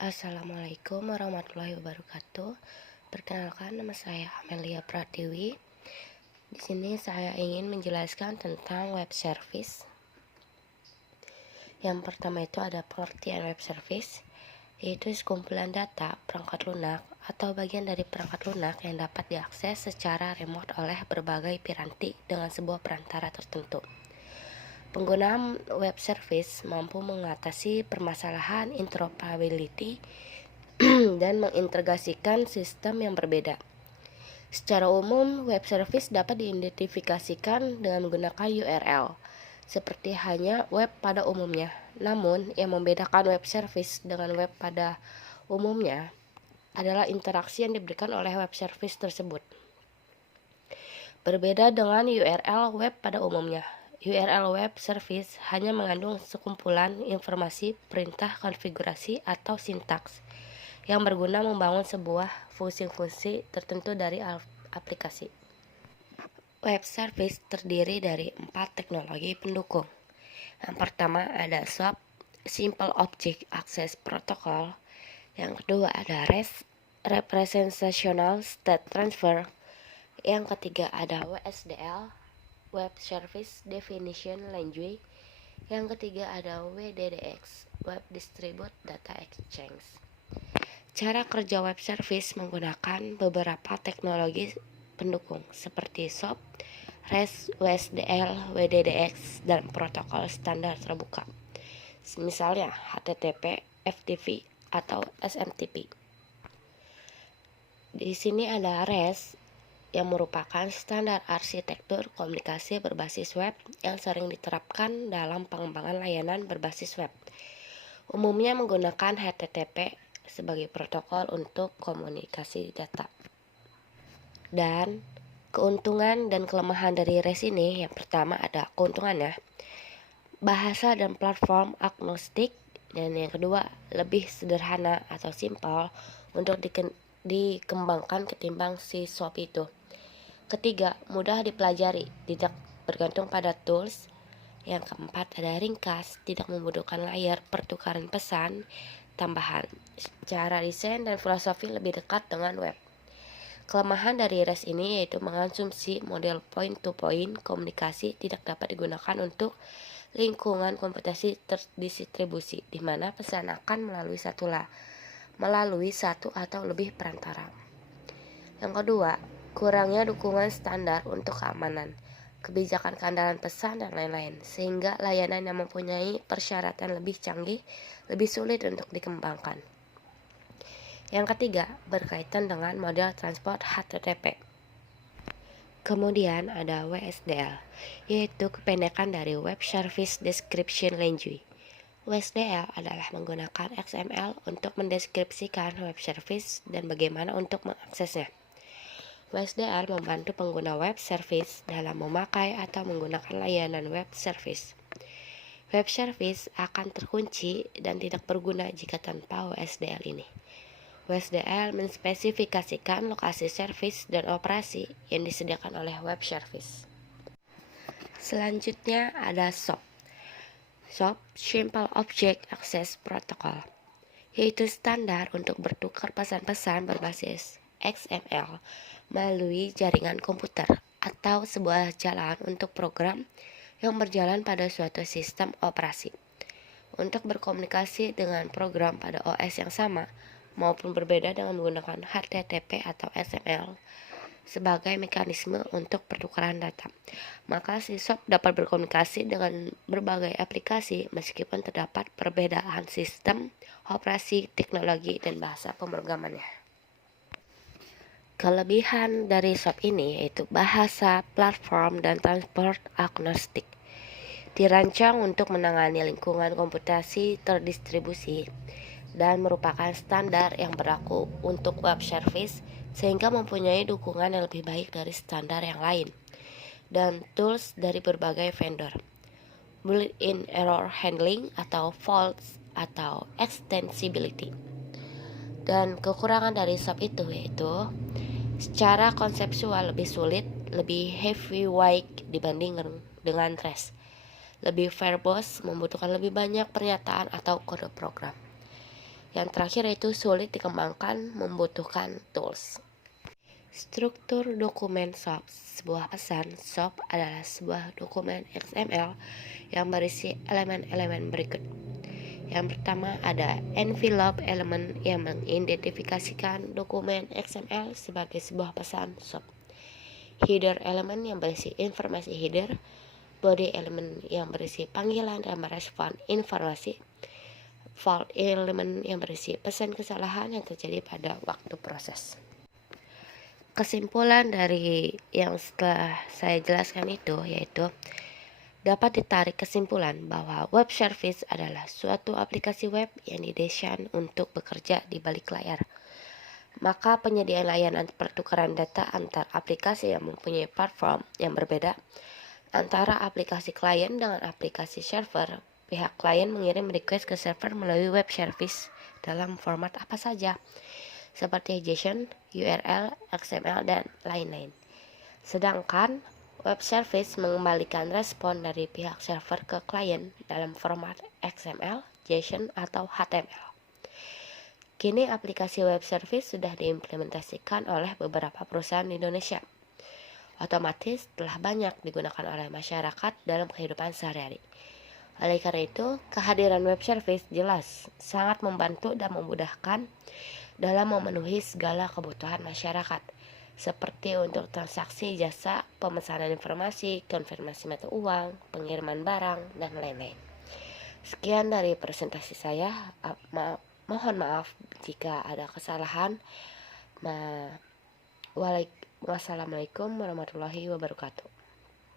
Assalamualaikum warahmatullahi wabarakatuh. Perkenalkan, nama saya Amelia Pratiwi. Di sini saya ingin menjelaskan tentang web service. Yang pertama itu ada pengertian web service, yaitu sekumpulan data, perangkat lunak, atau bagian dari perangkat lunak yang dapat diakses secara remote oleh berbagai piranti dengan sebuah perantara tertentu. Penggunaan web service mampu mengatasi permasalahan interoperability dan mengintegrasikan sistem yang berbeda. Secara umum, web service dapat diidentifikasikan dengan menggunakan URL, seperti hanya web pada umumnya. Namun, yang membedakan web service dengan web pada umumnya adalah interaksi yang diberikan oleh web service tersebut. Berbeda dengan URL web pada umumnya, URL web service hanya mengandung sekumpulan informasi, perintah, konfigurasi, atau sintaks yang berguna membangun sebuah fungsi-fungsi tertentu dari aplikasi. Web service terdiri dari 4 teknologi pendukung. Yang pertama ada SOAP, Simple Object Access Protocol. Yang kedua ada REST, Representational State Transfer. Yang ketiga ada WSDL, Web Service Definition Language. Yang ketiga ada WDDX, Web Distributed Data Exchange. Cara kerja web service menggunakan beberapa teknologi pendukung seperti SOAP, REST, WSDL, WDDX, dan protokol standar terbuka. Misalnya HTTP, FTP, atau SMTP. Di sini ada REST yang merupakan standar arsitektur komunikasi berbasis web yang sering diterapkan dalam pengembangan layanan berbasis web. Umumnya menggunakan HTTP sebagai protokol untuk komunikasi data. Dan keuntungan dan kelemahan dari REST ini, yang pertama ada keuntungannya, bahasa dan platform agnostik, dan yang kedua lebih sederhana atau simpel untuk dikembangkan ketimbang si SOAP itu. Ketiga, mudah dipelajari, tidak bergantung pada tools. Yang keempat ada ringkas, tidak membutuhkan layar pertukaran pesan tambahan. Secara desain dan filosofi lebih dekat dengan web. Kelemahan dari REST ini yaitu mengonsumsi model point-to-point komunikasi tidak dapat digunakan untuk lingkungan komputasi terdistribusi, di mana pesan akan melalui satu atau lebih perantara. Yang kedua, kurangnya dukungan standar untuk keamanan, kebijakan keandalan pesan, dan lain-lain, sehingga layanan yang mempunyai persyaratan lebih canggih lebih sulit untuk dikembangkan. Yang ketiga, berkaitan dengan model transport HTTP. Kemudian ada WSDL, yaitu kependekan dari Web Service Description Language. WSDL adalah menggunakan XML untuk mendeskripsikan web service dan bagaimana untuk mengaksesnya. WSDL membantu pengguna web service dalam memakai atau menggunakan layanan web service. Web service akan terkunci dan tidak berguna jika tanpa WSDL ini. WSDL menspesifikasikan lokasi service dan operasi yang disediakan oleh web service. Selanjutnya ada SOAP. SOAP, Simple Object Access Protocol, yaitu standar untuk bertukar pesan-pesan berbasis XML melalui jaringan komputer atau sebuah jalan untuk program yang berjalan pada suatu sistem operasi untuk berkomunikasi dengan program pada OS yang sama maupun berbeda dengan menggunakan HTTP atau XML sebagai mekanisme untuk pertukaran data. Maka si SOAP dapat berkomunikasi dengan berbagai aplikasi meskipun terdapat perbedaan sistem operasi, teknologi, dan bahasa pemrogramannya. Kelebihan dari SOAP ini yaitu bahasa, platform, dan transport agnostik. Dirancang untuk menangani lingkungan komputasi terdistribusi dan merupakan standar yang berlaku untuk web service sehingga mempunyai dukungan yang lebih baik dari standar yang lain dan tools dari berbagai vendor. Built-in error handling atau faults atau extensibility. Dan kekurangan dari SOAP itu yaitu secara konseptual lebih sulit, lebih heavyweight dibanding dengan REST. Lebih verbose, membutuhkan lebih banyak pernyataan atau kode program. Yang terakhir itu sulit dikembangkan, membutuhkan tools. Struktur dokumen SOP. Sebuah pesan SOP adalah sebuah dokumen XML yang berisi elemen-elemen berikut. Yang pertama ada envelope elemen yang mengidentifikasikan dokumen XML sebagai sebuah pesan SOP. Header elemen yang berisi informasi header. Body elemen yang berisi panggilan dan merespon informasi. Fault elemen yang berisi pesan kesalahan yang terjadi pada waktu proses. Kesimpulan dari yang setelah saya jelaskan itu yaitu dapat ditarik kesimpulan bahwa web service adalah suatu aplikasi web yang didesain untuk bekerja di balik layar. Maka penyediaan layanan pertukaran data antar aplikasi yang mempunyai platform yang berbeda antara aplikasi klien dengan aplikasi server. Pihak klien mengirim request ke server melalui web service dalam format apa saja, seperti JSON, URL, XML, dan lain-lain. Sedangkan web service mengembalikan respon dari pihak server ke klien dalam format XML, JSON, atau HTML. Kini aplikasi web service sudah diimplementasikan oleh beberapa perusahaan di Indonesia. Otomatis telah banyak digunakan oleh masyarakat dalam kehidupan sehari-hari. Oleh karena itu, kehadiran web service jelas sangat membantu dan memudahkan dalam memenuhi segala kebutuhan masyarakat, seperti untuk transaksi jasa, pemesanan informasi, konfirmasi mata uang, pengiriman barang, dan lain-lain. Sekian dari presentasi saya. Mohon maaf jika ada kesalahan. Wassalamualaikum warahmatullahi wabarakatuh.